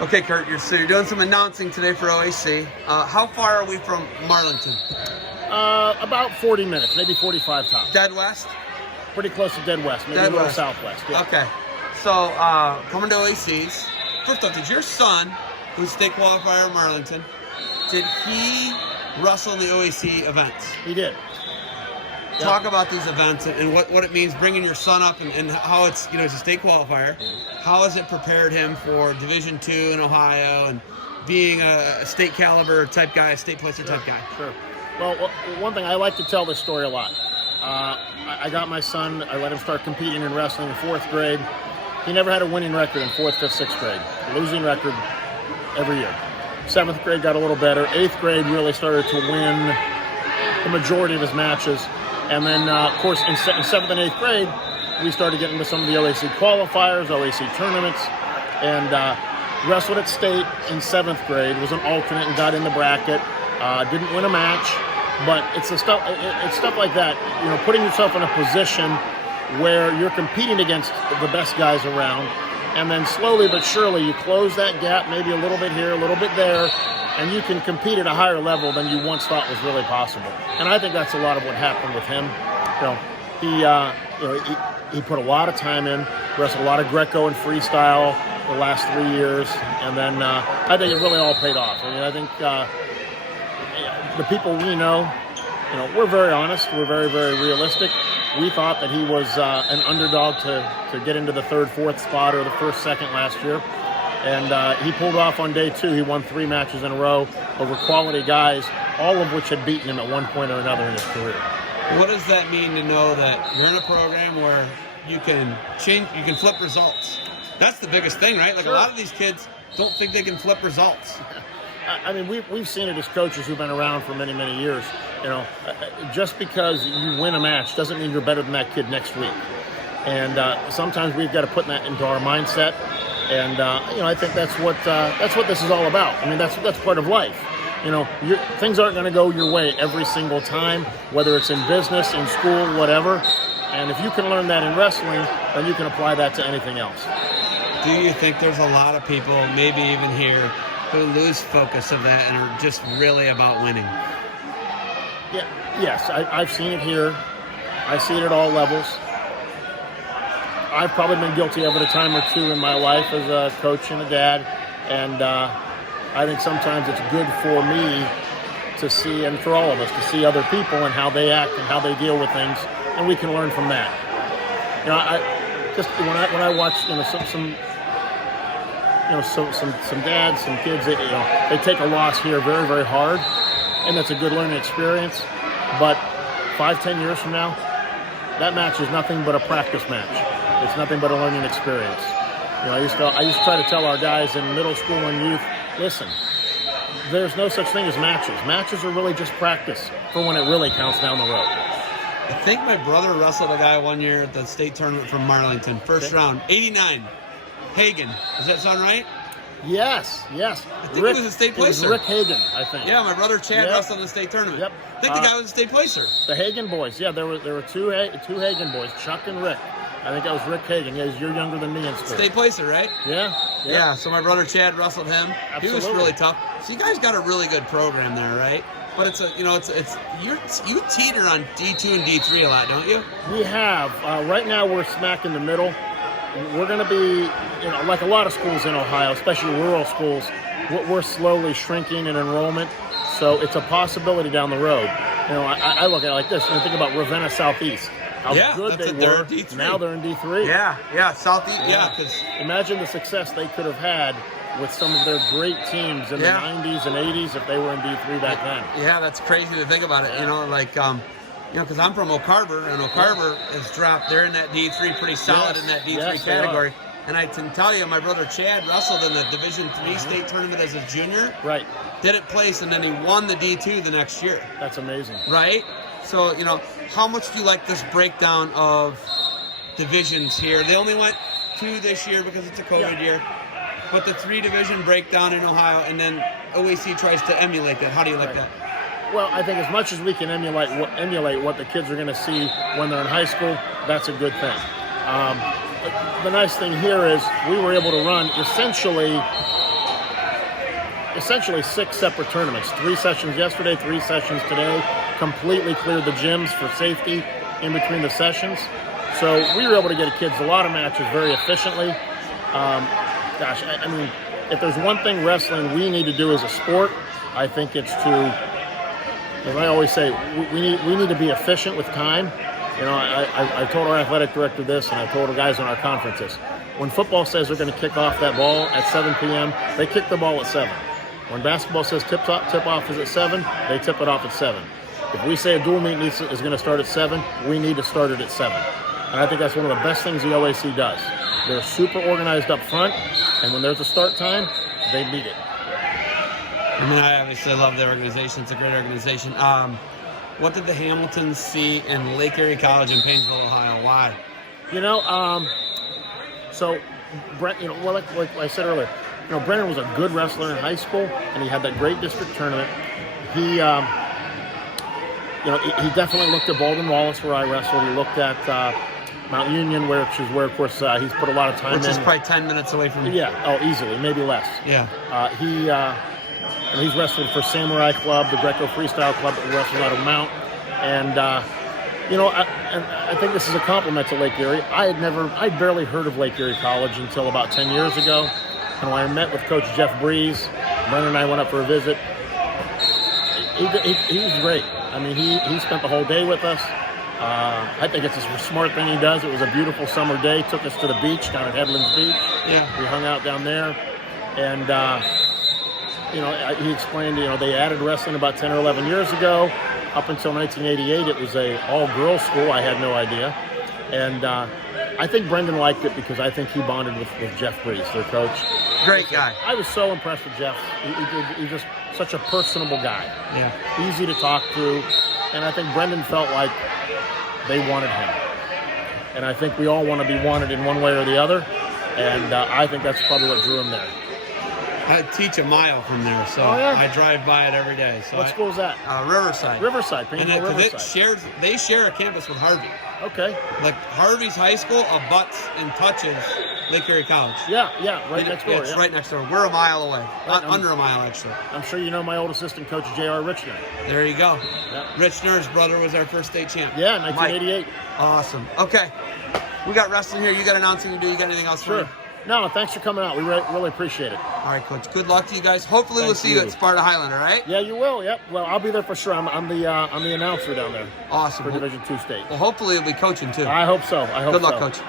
Okay, Curt, you're doing some announcing today for OAC. How far are we from Marlington? About 40 minutes, maybe 45 tops. Dead west? Pretty close to dead west, maybe Dead a little west. southwest. Yeah. Okay. So, coming to OAC's, first off, did your son, who's state qualifier in Marlington, did he wrestle in the OAC events? He did. Talk about these events and what it means bringing your son up and how it's, he's a state qualifier. How has it prepared him for Division II in Ohio and being a state caliber type guy, a state placer type guy? Sure. Well, one thing, I like to tell this story a lot. I got my son, I let him start competing in wrestling in 4th grade. He never had a winning record in 4th, 5th, 6th grade. Losing record every year. 7th grade got a little better. 8th grade really started to win the majority of his matches. And then, of course, in 7th and 8th grade, we started getting into some of the OAC qualifiers, OAC tournaments, and wrestled at state in 7th grade. Was an alternate and got in the bracket. Didn't win a match, but it's stuff like that. Putting yourself in a position where you're competing against the best guys around, and then slowly but surely you close that gap, maybe a little bit here, a little bit there, and you can compete at a higher level than you once thought was really possible. And I think that's a lot of what happened with him. He put a lot of time in, wrestled a lot of Greco and freestyle the last 3 years, and then I think it really all paid off. I mean, I think the people we know, we're very honest, we're very, very realistic. We thought that he was an underdog to get into the 3rd, 4th spot or the 1st, 2nd last year. And he pulled off on day 2. He won 3 matches in a row over quality guys, all of which had beaten him at one point or another in his career. What does that mean to know that you're in a program where you can flip results? That's the biggest thing, right? Like, sure. A lot of these kids don't think they can flip results. I mean, we've seen it as coaches who've been around for many, many years. Just because you win a match doesn't mean you're better than that kid next week. And sometimes we've got to put that into our mindset. And I think that's what this is all about. I mean, that's part of life. Things aren't going to go your way every single time, whether it's in business, in school, whatever. And if you can learn that in wrestling, then you can apply that to anything else. Do you think there's a lot of people, maybe even here, who lose focus of that and are just really about winning? Yeah. Yes, I've seen it here. I see it at all levels. I've probably been guilty of it a time or two in my life as a coach and a dad, and I think sometimes it's good for me to see, and for all of us, to see other people and how they act and how they deal with things, and we can learn from that. When I watch some dads, some kids, they take a loss here very, very hard, and that's a good learning experience. But 5-10 years from now, that match is nothing but a practice match. It's nothing but a learning experience. I used to try to tell our guys in middle school and youth, listen, there's no such thing as matches. Matches are really just practice for when it really counts down the road. I think my brother wrestled a guy one year at the state tournament from Marlington, first round, 89, Hagen. Does that sound right? Yes. I think he was a state placer. It was Rick Hagen, I think. Yeah, my brother Chad wrestled in the state tournament. Yep. I think the guy was a state placer. The Hagen boys, yeah, there were two Hagen boys, Chuck and Rick. I think that was Rick Hagen. Yeah, you're younger than me in school. State placer, right? Yeah. So my brother Chad wrestled him. Absolutely. He was really tough. So you guys got a really good program there, right? But it's you teeter on D2 and D3 a lot, don't you? We have. Right now we're smack in the middle. We're going to be, like a lot of schools in Ohio, especially rural schools, we're slowly shrinking in enrollment. So it's a possibility down the road. I look at it like this. Think about Ravenna Southeast. How good they were. D3. Now they're in D3. Yeah, Southeast. Yeah, because imagine the success they could have had with some of their great teams in the 90s and 80s if they were in D3 back then. Yeah, that's crazy to think about it. Because I'm from Oak Harbor, and Oak Harbor has dropped. They're in that D3 pretty solid in that D3 category. And I can tell you, my brother Chad wrestled in the Division III state tournament as a junior. Right. Didn't place, and then he won the D2 the next year. That's amazing. Right? So, how much do you like this breakdown of divisions here? They only went 2 this year because it's a COVID year. But the 3-division breakdown in Ohio, and then OAC tries to emulate that. How do you like that? Well, I think as much as we can emulate what the kids are going to see when they're in high school, that's a good thing. The nice thing here is we were able to run essentially essentially 6 separate tournaments. 3 sessions yesterday, 3 sessions today. Completely cleared the gyms for safety in between the sessions. So we were able to get kids a lot of matches very efficiently. I mean, if there's one thing wrestling we need to do as a sport, I think it's to, as I always say, we need to be efficient with time. You know, I told our athletic director this, and I told the guys on our conferences. When football says they're going to kick off that ball at 7 p.m., they kick the ball at 7. When basketball says tip-off is at 7, they tip it off at 7. If we say a dual meet is going to start at 7, we need to start it at 7. And I think that's one of the best things the OAC does. They're super organized up front, and when there's a start time, they meet it. I mean, I obviously love the organization. It's a great organization. What did the Hamiltons see in Lake Erie College in Painesville, Ohio? Why? You know, so Brent, you know, well, like I said earlier, you know, Brennan was a good wrestler in high school, and he had that great district tournament. He, you know, he definitely looked at Baldwin Wallace, where I wrestled. He looked at Mount Union, which is where, of course, he's put a lot of time in. Which is probably 10 minutes away from. Yeah, easily, maybe less. Yeah. He's wrestled for Samurai Club, the Greco Freestyle Club that we wrestled out of Mount, and you know, I think this is a compliment to Lake Erie. I barely heard of Lake Erie College until about 10 years ago, and when I met with Coach Jeff Breeze, Brendan and I went up for a visit. He was great. I mean, he spent the whole day with us. I think it's a smart thing he does. It was a beautiful summer day. Took us to the beach down at Headlands Beach. Yeah. We hung out down there, and you know, he explained, you know, they added wrestling about 10 or 11 years ago. Up until 1988, it was a all-girls school. I had no idea. And I think Brendan liked it because I think he bonded with Jeff Breeze, their coach. Great guy. I was so impressed with Jeff. He's just such a personable guy. Yeah. Easy to talk to. And I think Brendan felt like they wanted him. And I think we all want to be wanted in one way or the other. And I think that's probably what drew him there. I teach a mile from there, so I drive by it every day. So what school is that? Riverside. Riverside, Painesville Riverside. They share a campus with Harvey. Okay. Like Harvey's high school abuts and touches Lake Erie College. Yeah, right next door. It's right next door. We're a mile away. Under a mile, actually. I'm sure you know my old assistant coach, J.R. Richner. There you go. Yep. Rich Nerd's brother was our first state champ. Yeah, 1988. Mike. Awesome. Okay. We got wrestling here. You got announcing to do. You got anything else for me? No, thanks for coming out. We really appreciate it. All right, Coach. Good luck to you guys. Hopefully we'll see you at Sparta Highland, all right? Yeah, you will. Yep. Well, I'll be there for sure. I'm the announcer down there. Awesome. For Division II state. Well, hopefully you'll be coaching, too. I hope so. Good luck, Coach.